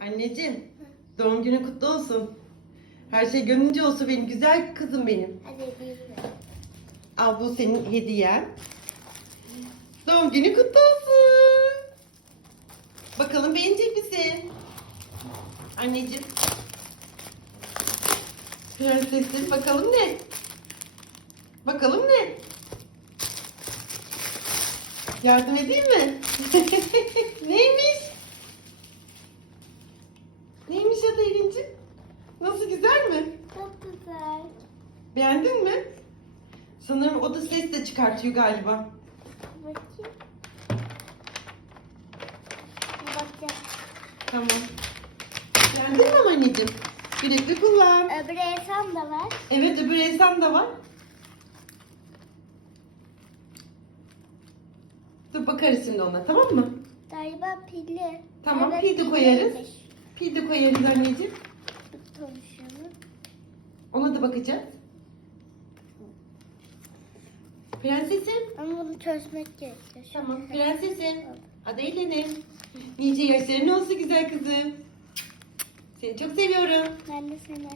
Anneciğim, doğum günün kutlu olsun. Her şey gönlünce olsun benim güzel kızım benim. Hadi Al bu senin hediyen. Doğum günün kutlu olsun. Bakalım beğenecek misin? Anneciğim. Prensesim bakalım ne? Bakalım ne? Yardım edeyim mi? Neymiş adı Elinci? Nasıl güzel mi? Çok güzel. Beğendin mi? Sanırım o da ses de çıkartıyor galiba. Bakayım. Bakacağım. Tamam. Beğendin mi anneciğim? Güle kullan. Öbür esam da var. Evet öbür Esen de var. Dur bakarız şimdi ona tamam mı? Galiba pilli. Tamam, Evet, pil de koyarız. pilliymiş. Pil de koyarız anneciğim. Konuşalım. Ona da bakacağız. Prensesim. Ama bunu çözmek gerekiyor. Tamam prensesim. Hadi eğlenelim. Nice yaşların olsun güzel kızım. Seni çok seviyorum. Ben de seni.